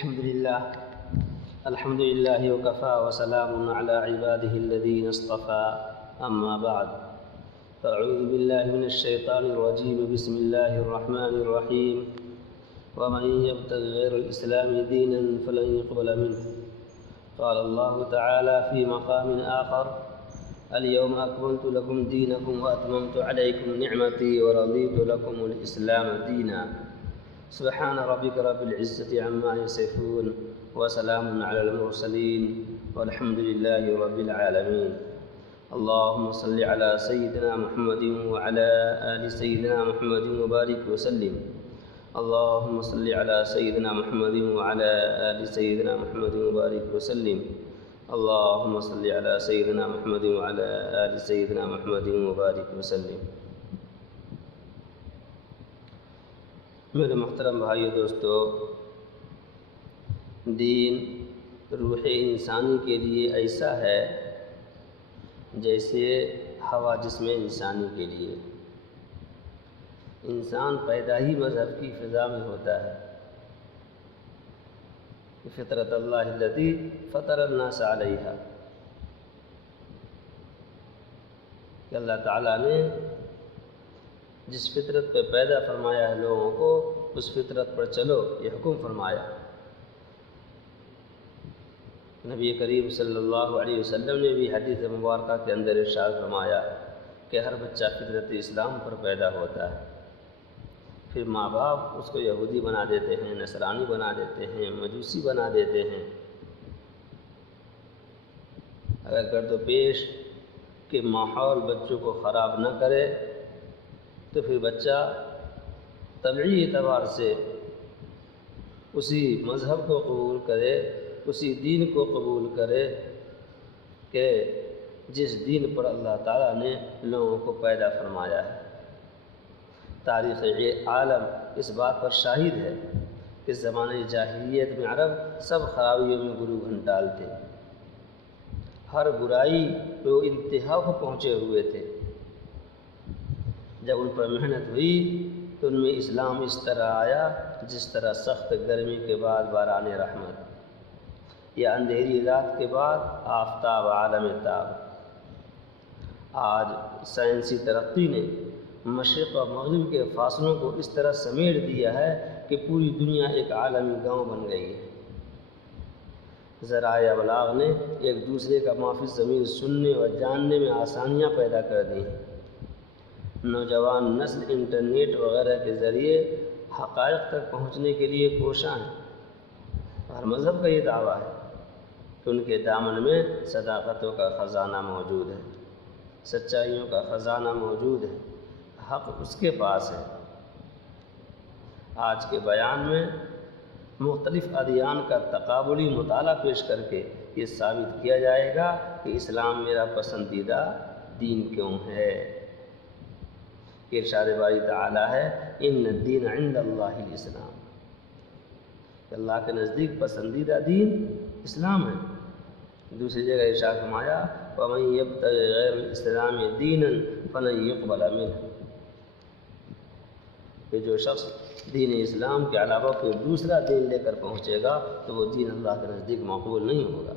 الحمد لله وكفى وسلام على عباده الذين اصطفى أما بعد فأعوذ بالله من الشيطان الرجيم بسم الله الرحمن الرحيم ومن يبتغ غير الإسلام دينا فلن يقبل منه قال الله تعالى في مقام آخر اليوم أكملت لكم دينكم وأتممت عليكم نعمتي ورضيت لكم الإسلام دينا سبحان ربك رب العزة عما يصفون وسلام على المرسلين والحمد لله رب العالمين اللهم صل على سيدنا محمد وعلى آل سيدنا محمد وبارك وسلم اللهم صل على سيدنا محمد وعلى آل سيدنا محمد وبارك وسلم اللهم صل على سيدنا محمد وعلى آل سيدنا محمد وبارك وسلم۔ میرے محترم بھائیو دوستو، دین روح انسانی کے لیے ایسا ہے جیسے ہوا جسم انسانی کے لیے۔ انسان پیدا ہی مذہب کی فضا میں ہوتا ہے۔ فطرت اللہ التی فطر الناس علیہا، کہ اللہ تعالیٰ نے جس فطرت پہ پیدا فرمایا ہے لوگوں کو، اس فطرت پر چلو، یہ حکم فرمایا۔ نبی کریم صلی اللہ علیہ وسلم نے بھی حدیث مبارکہ کے اندر ارشاد فرمایا کہ ہر بچہ فطرت اسلام پر پیدا ہوتا ہے، پھر ماں باپ اس کو یہودی بنا دیتے ہیں، نصرانی بنا دیتے ہیں، مجوسی بنا دیتے ہیں۔ اگر گرد و پیش کے ماحول بچوں کو خراب نہ کرے تو پھر بچہ طبعی اعتبار سے اسی مذہب کو قبول کرے، اسی دین کو قبول کرے کہ جس دین پر اللہ تعالیٰ نے لوگوں کو پیدا فرمایا ہے۔ تاریخ عالم اس بات پر شاہد ہے کہ زمانہ جاہلیت میں عرب سب خرابیوں میں گرو گھنٹال تھے، ہر برائی وہ انتہا کو پہنچے ہوئے تھے۔ جب ان پر محنت ہوئی تو ان میں اسلام اس طرح آیا جس طرح سخت گرمی کے بعد باران رحمت، یا اندھیری رات کے بعد آفتاب عالم تاب۔ آج سائنسی ترقی نے مشرق اور مغرب کے فاصلوں کو اس طرح سمیٹ دیا ہے کہ پوری دنیا ایک عالمی گاؤں بن گئی ہے۔ ذرائع ابلاغ نے ایک دوسرے کا ما فی الضمیر سننے اور جاننے میں آسانیاں پیدا کر دی ہیں۔ نوجوان نسل انٹرنیٹ وغیرہ کے ذریعے حقائق تک پہنچنے کے لیے کوشاں ہیں۔ ہر مذہب کا یہ دعویٰ ہے کہ ان کے دامن میں صداقتوں کا خزانہ موجود ہے، سچائیوں کا خزانہ موجود ہے، حق اس کے پاس ہے۔ آج کے بیان میں مختلف ادیان کا تقابلی مطالعہ پیش کر کے یہ ثابت کیا جائے گا کہ اسلام میرا پسندیدہ دین کیوں ہے۔ ارشاد باری تعالیٰ ہے ان الدین عند اللہ الاسلام، کہ اللہ کے نزدیک پسندیدہ دین اسلام ہے۔ دوسری جگہ ارشاد فرمایا ومن یبتغ غیر الاسلام دینا فلن یقبل منہ، کہ جو شخص دین اسلام کے علاوہ کوئی دوسرا دین لے کر پہنچے گا تو وہ دین اللہ کے نزدیک مقبول نہیں ہوگا۔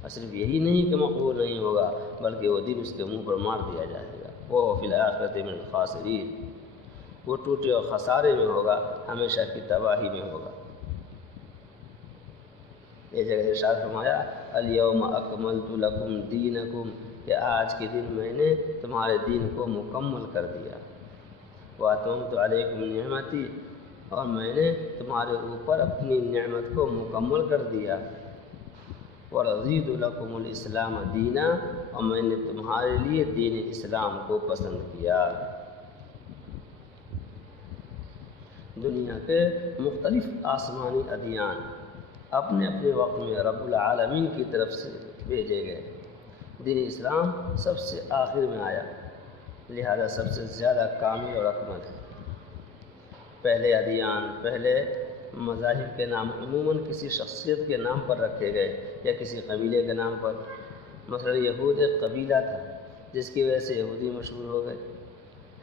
اور صرف یہی نہیں کہ مقبول نہیں ہوگا بلکہ وہ دین اس کے منہ پر مار دیا جائے گا۔ وہ فی الآخرۃ من الخاسرین، وہ ٹوٹے اور خسارے میں ہوگا، ہمیشہ کی تباہی میں ہوگا۔ یہ جگہ ارشاد فرمایا الیوم اکملت لکم دینکم، کہ آج کے دن میں نے تمہارے دین کو مکمل کر دیا۔ واتممت علیکم نعمتی، اور میں نے تمہارے اوپر اپنی نعمت کو مکمل کر دیا۔ ورضیت لکم الاسلام دینا، اور میں نے تمہارے لیے دین اسلام کو پسند کیا۔ دنیا کے مختلف آسمانی ادیان اپنے اپنے وقت میں رب العالمین کی طرف سے بھیجے گئے، دین اسلام سب سے آخر میں آیا، لہذا سب سے زیادہ کامل اور اکمل ہے۔ پہلے ادیان، پہلے مذاہب کے نام عموماً کسی شخصیت کے نام پر رکھے گئے یا کسی قبیلے کے نام پر۔ مثلا یہود ایک قبیلہ تھا جس کی وجہ سے یہودی مشہور ہو گئے۔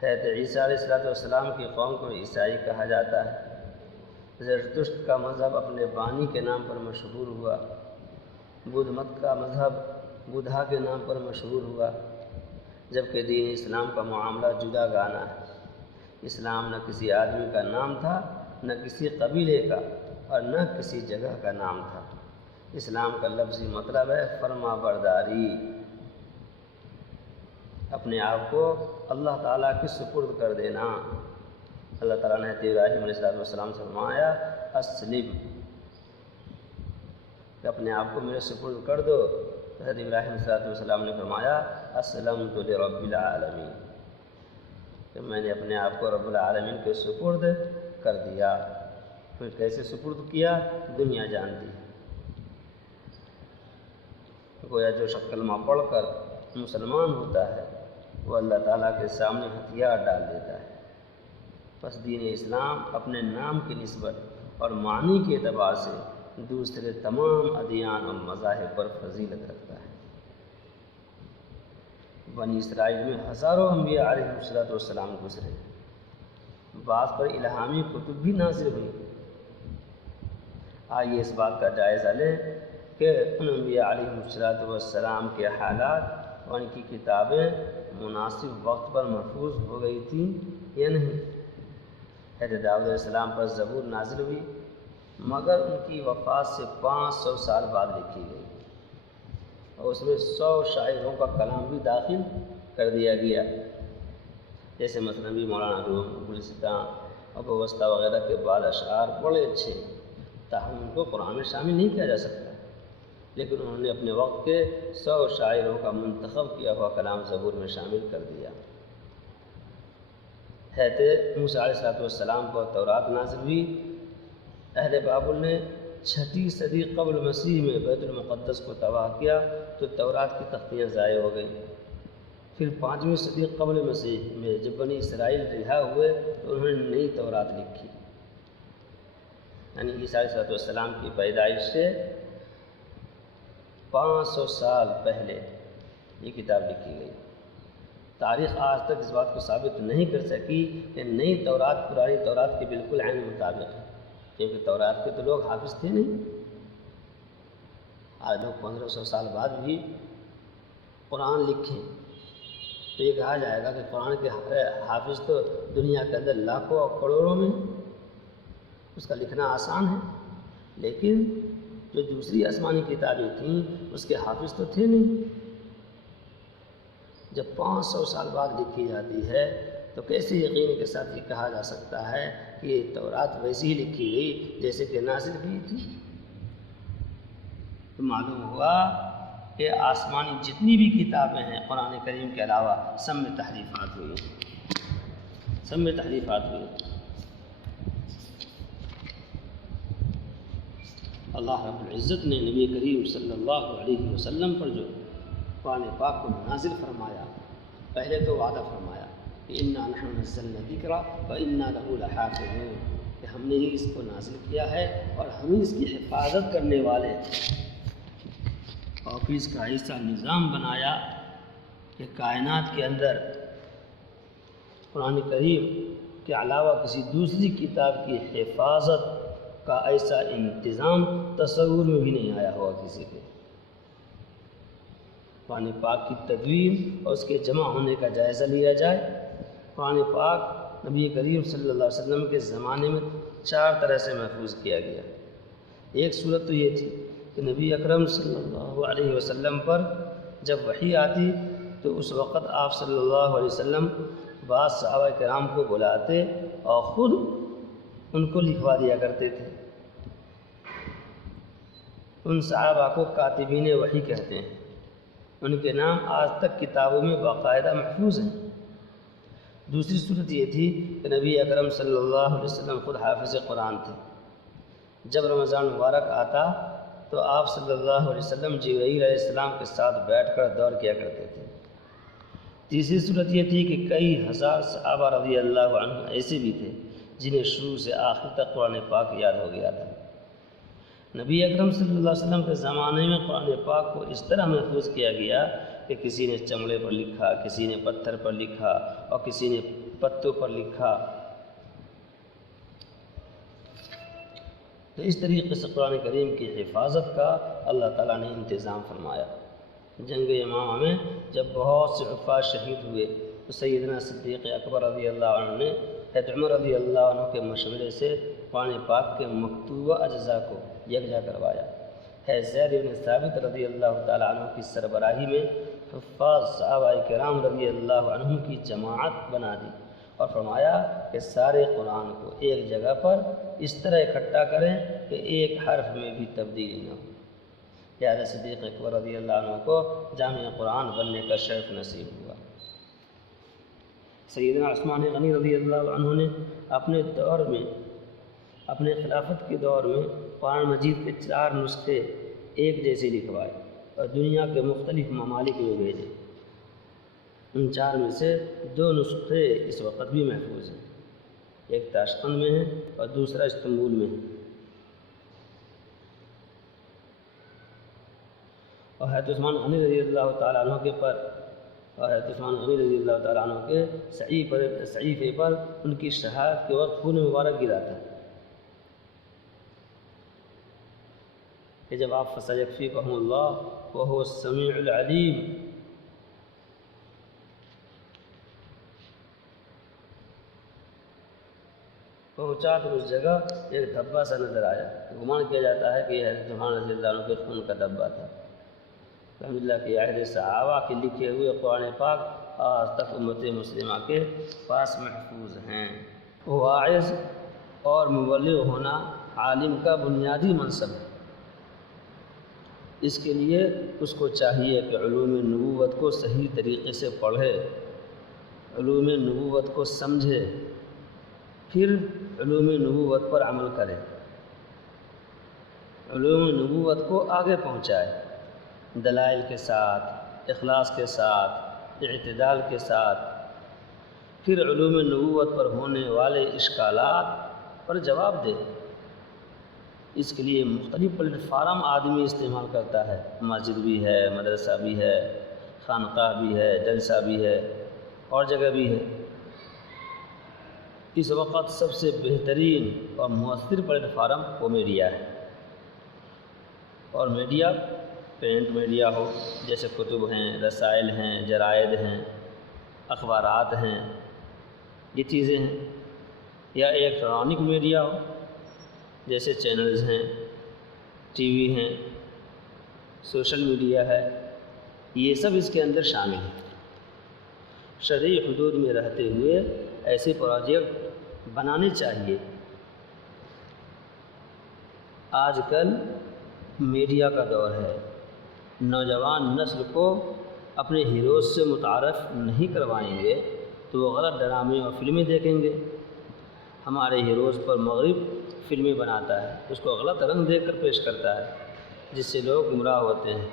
حضرت عیسیٰ علیہ السلام کی قوم کو عیسائی کہا جاتا ہے۔ زرتشت کا مذہب اپنے بانی کے نام پر مشہور ہوا، بدھ مت کا مذہب بدھا کے نام پر مشہور ہوا، جبکہ دین اسلام کا معاملہ جدا گانا ہے۔ اسلام نہ کسی آدمی کا نام تھا، نہ کسی قبیلے کا، اور نہ کسی جگہ کا نام تھا۔ اسلام کا لفظی مطلب ہے فرما برداری، اپنے آپ کو اللہ تعالیٰ کی سپرد کر دینا۔ اللہ تعالیٰ نے ابراہیم علیہ السلام سے فرمایا اسلم، کہ اپنے آپ کو میرے سپرد کر دو۔ حضرت ابراہیم علیہ السلام نے فرمایا اسلمت لرب العالمین، کہ میں نے اپنے آپ کو رب العالمین کے سپرد کر دیا۔ پھر کیسے سپرد کیا دنیا جانتی ہے۔ گویا جو شخص کلمہ پڑھ کر مسلمان ہوتا ہے وہ اللہ تعالیٰ کے سامنے ہتھیار ڈال دیتا ہے۔ پس دین اسلام اپنے نام کی نسبت اور معنی کے اعتبار سے دوسرے تمام ادیان اور مذاہب پر فضیلت رکھتا ہے۔ بنی اسرائیل میں ہزاروں انبیاء علیہ السلام گزرے، بعض پر الہامی کتب بھی نازل ہوئی۔ آئیے اس بات کا جائزہ لیں کہ ان انبیاء علیہ السلام کے حالات اور ان کی کتابیں مناسب وقت پر محفوظ ہو گئی تھیں یا نہیں۔ حضرت داؤد علیہ السلام پر زبور نازل ہوئی، مگر ان کی وفات سے 500 سال بعد لکھی گئی، اور اس میں 100 شاعروں کا کلام بھی داخل کر دیا گیا، جیسے مثنوی مولانا روم، گلستان اور وسطی وغیرہ کے بعض اشعار بڑے اچھے، تاہم ان کو قرآن میں شامل نہیں کیا جا سکتا، لیکن انہوں نے اپنے وقت کے 100 شاعروں کا منتخب کیا ہوا کلام زبور میں شامل کر دیا۔ حضرت موسیٰ علیہ السلام پر تورات نازل ہوئی۔ اہل بابل نے 6 صدی قبل مسیح میں بیت المقدس کو تباہ کیا تو تورات کی تختیاں ضائع ہو گئیں۔ پھر 5ویں صدی قبل مسیح میں جب بنی اسرائیل رہا ہوئے تو انہوں نے نئی تورات لکھی، یعنی عیسیٰ علیہ السلام کی پیدائش سے 500 سال پہلے یہ کتاب لکھی گئی۔ تاریخ آج تک اس بات کو ثابت نہیں کر سکی کہ نئی تورات پرانی تورات کے بالکل عین مطابق ہے، کیونکہ تورات کے تو لوگ حافظ تھے نہیں۔ آج لوگ 1500 سال بعد بھی قرآن لکھیں تو یہ کہا جائے گا کہ قرآن کے حافظ تو دنیا کے اندر لاکھوں اور کروڑوں میں، اس کا لکھنا آسان ہے، لیکن جو دوسری آسمانی کتابیں تھیں اس کے حافظ تو تھے نہیں۔ جب 500 سال بعد لکھی جاتی ہے تو کیسے یقین کے ساتھ یہ کہا جا سکتا ہے کہ یہ تورات ویسی ہی لکھی گئی جیسے کہ نازل ہوئی تھی؟ تو معلوم ہوا کہ آسمانی جتنی بھی کتابیں ہیں قرآن کریم کے علاوہ سب میں تحریفات ہوئی ہیں، سب میں تحریفات ہوئی ہیں۔ اللہ رب العزت نے نبی کریم صلی اللہ علیہ وسلم پر جو قرآن پاک کو نازل فرمایا، پہلے تو وعدہ فرمایا کہ انا نحن نزلنا الذکر وانا لہ لحافظون، کہ ہم نے ہی اس کو نازل کیا ہے اور ہم ہی اس کی حفاظت کرنے والے ہیں۔ اور پھر اس کا ایسا نظام بنایا کہ کائنات کے اندر قرآن کریم کے علاوہ کسی دوسری کتاب کی حفاظت کا ایسا انتظام تصور میں بھی نہیں آیا ہوا کسی کے۔ قرآن پاک کی تدوین اور اس کے جمع ہونے کا جائزہ لیا جائے۔ قرآن پاک نبی کریم صلی اللہ علیہ وسلم کے زمانے میں 4 طرح سے محفوظ کیا گیا۔ ایک صورت تو یہ تھی کہ نبی اکرم صلی اللہ علیہ وسلم پر جب وحی آتی تو اس وقت آپ صلی اللہ علیہ وسلم بعض صحابہ کرام کو بلاتے اور خود ان کو لکھوا دیا کرتے تھے۔ ان صحابہ کو کاتبین وحی کہتے ہیں، ان کے نام آج تک کتابوں میں باقاعدہ محفوظ ہیں۔ دوسری صورت یہ تھی کہ نبی اکرم صلی اللہ علیہ وسلم خود حافظ قرآن تھے۔ جب رمضان مبارک آتا تو آپ صلی اللہ علیہ وسلم جبرائیل علیہ السلام کے ساتھ بیٹھ کر دور کیا کرتے تھے۔ تیسری صورت یہ تھی کہ کئی ہزار صحابہ رضی اللہ عنہ ایسے بھی تھے جنہیں شروع سے آخر تک قرآن پاک یاد ہو گیا تھا۔ نبی اکرم صلی اللہ علیہ وسلم کے زمانے میں قرآن پاک کو اس طرح محفوظ کیا گیا کہ کسی نے چمڑے پر لکھا، کسی نے پتھر پر لکھا اور کسی نے پتوں پر لکھا۔ تو اس طریقے سے قرآن کریم کی حفاظت کا اللہ تعالیٰ نے انتظام فرمایا۔ جنگ یمامہ میں جب بہت سے حفاظ شہید ہوئے تو سیدنا صدیق اکبر رضی اللہ عنہ نے حضرت عمر رضی اللہ عنہ کے مشورے سے قرآن پاک کے مکتوبہ اجزاء کو یکجا کروایا۔ حضرت زید بن ثابت رضی اللہ تعالیٰ عنہ کی سربراہی میں حفاظ صحابہ کرام رضی اللہ عنہم کی جماعت بنا دی اور فرمایا کہ سارے قرآن کو ایک جگہ پر اس طرح اکٹھا کریں کہ ایک حرف میں بھی تبدیلی نہ ہو۔ لہذا صدیق اکبر رضی اللہ عنہ کو جامع قرآن بننے کا شرف نصیب ہوا۔ سیدنا عثمان غنی رضی اللہ عنہ نے اپنے دور میں، اپنے خلافت کے دور میں قرآن مجید کے 4 نسخے ایک جیسے لکھوائے اور دنیا کے مختلف ممالک میں بھیجے۔ ان 4 میں سے 2 نسخے اس وقت بھی محفوظ ہیں، ایک تاشقند میں ہے اور دوسرا استنبول میں ہے۔ اور حضرت عثمان غنی رضی اللہ تعالیٰ عنہ کے صحیفے پر ان کی شہادت کے وقت خون مبارک گرا تھا کہ جب آپ فَسَيَكْفِيكَهُمُ اللَّهُ وَهُوَ السَّمِيعُ الْعَلِيمُ۔ پہنچا تو اس جگہ ایک دھبا سا نظر آیا، گمان کیا جاتا ہے کہ یہ حضرت عثمان رضی اللہ عنہ کے خون کا دھبا تھا۔ الحمدللہ کہ عہد صحابہ کے لکھے ہوئے قرآن پاک آج تک امت مسلمہ کے پاس محفوظ ہیں۔ واعظ اور مبلغ ہونا عالم کا بنیادی منصب ہے۔ اس کے لیے اس کو چاہیے کہ علوم نبوت کو صحیح طریقے سے پڑھے، علوم نبوت کو سمجھے، پھر علوم نبوت پر عمل کرے، علوم نبوت کو آگے پہنچائے، دلائل کے ساتھ، اخلاص کے ساتھ، اعتدال کے ساتھ، پھر علوم نبوت پر ہونے والے اشکالات پر جواب دے۔ اس کے لیے مختلف پلیٹ فارم آدمی استعمال کرتا ہے، مسجد بھی ہے، مدرسہ بھی ہے، خانقاہ بھی ہے، جلسہ بھی ہے اور جگہ بھی ہے۔ اس وقت سب سے بہترین اور مؤثر پلیٹ فارم وہ میڈیا ہے، اور میڈیا پرنٹ میڈیا ہو جیسے کتب ہیں، رسائل ہیں، جرائد ہیں، اخبارات ہیں، یہ چیزیں ہیں، یا الیکٹرانک میڈیا ہو جیسے چینلز ہیں، ٹی وی ہیں، سوشل میڈیا ہے، یہ سب اس کے اندر شامل ہیں۔ شرعی حدود میں رہتے ہوئے ایسے پروجیکٹ بنانے چاہیے۔ آج کل میڈیا کا دور ہے، نوجوان نسل کو اپنے ہیروز سے متعارف نہیں کروائیں گے تو وہ غلط ڈرامے اور فلمیں دیکھیں گے۔ ہمارے ہیروز پر مغرب فلمیں بناتا ہے، اس کو غلط رنگ دے کر پیش کرتا ہے، جس سے لوگ گمراہ ہوتے ہیں،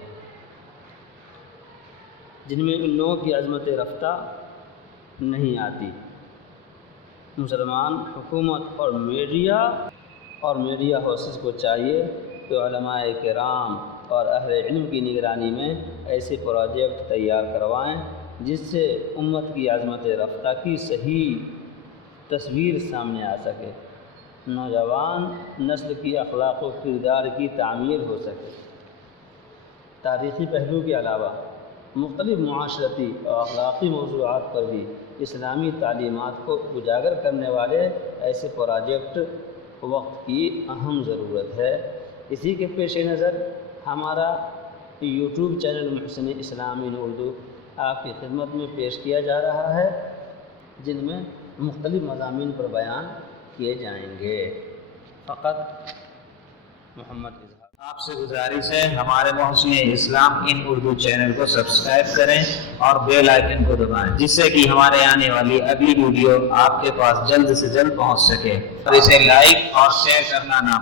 جن میں ان لوگوں کی عظمت رفتہ نہیں آتی۔ مسلمان حکومت اور میڈیا ہاؤسز کو چاہیے کہ علماء کرام اور اہل علم کی نگرانی میں ایسے پروجیکٹ تیار کروائیں جس سے امت کی عظمت رفتہ کی صحیح تصویر سامنے آ سکے، نوجوان نسل کی اخلاق و کردار کی تعمیر ہو سکے۔ تاریخی پہلو کے علاوہ مختلف معاشرتی اور اخلاقی موضوعات پر بھی اسلامی تعلیمات کو اجاگر کرنے والے ایسے پروجیکٹ وقت کی اہم ضرورت ہے۔ اسی کے پیش نظر ہمارا یوٹیوب چینل محسن اسلامی اردو آپ کی خدمت میں پیش کیا جا رہا ہے، جن میں مختلف مضامین پر بیان کیے جائیں گے۔ فقط محمد اظہار آپ سے گزارش ہے ہمارے محسن اسلام ان اردو چینل کو سبسکرائب کریں اور بیل آئیکن کو دبائیں، جس سے کہ ہمارے آنے والی اگلی ویڈیو آپ کے پاس جلد سے جلد پہنچ سکے، اور اسے لائک اور شیئر کرنا نہ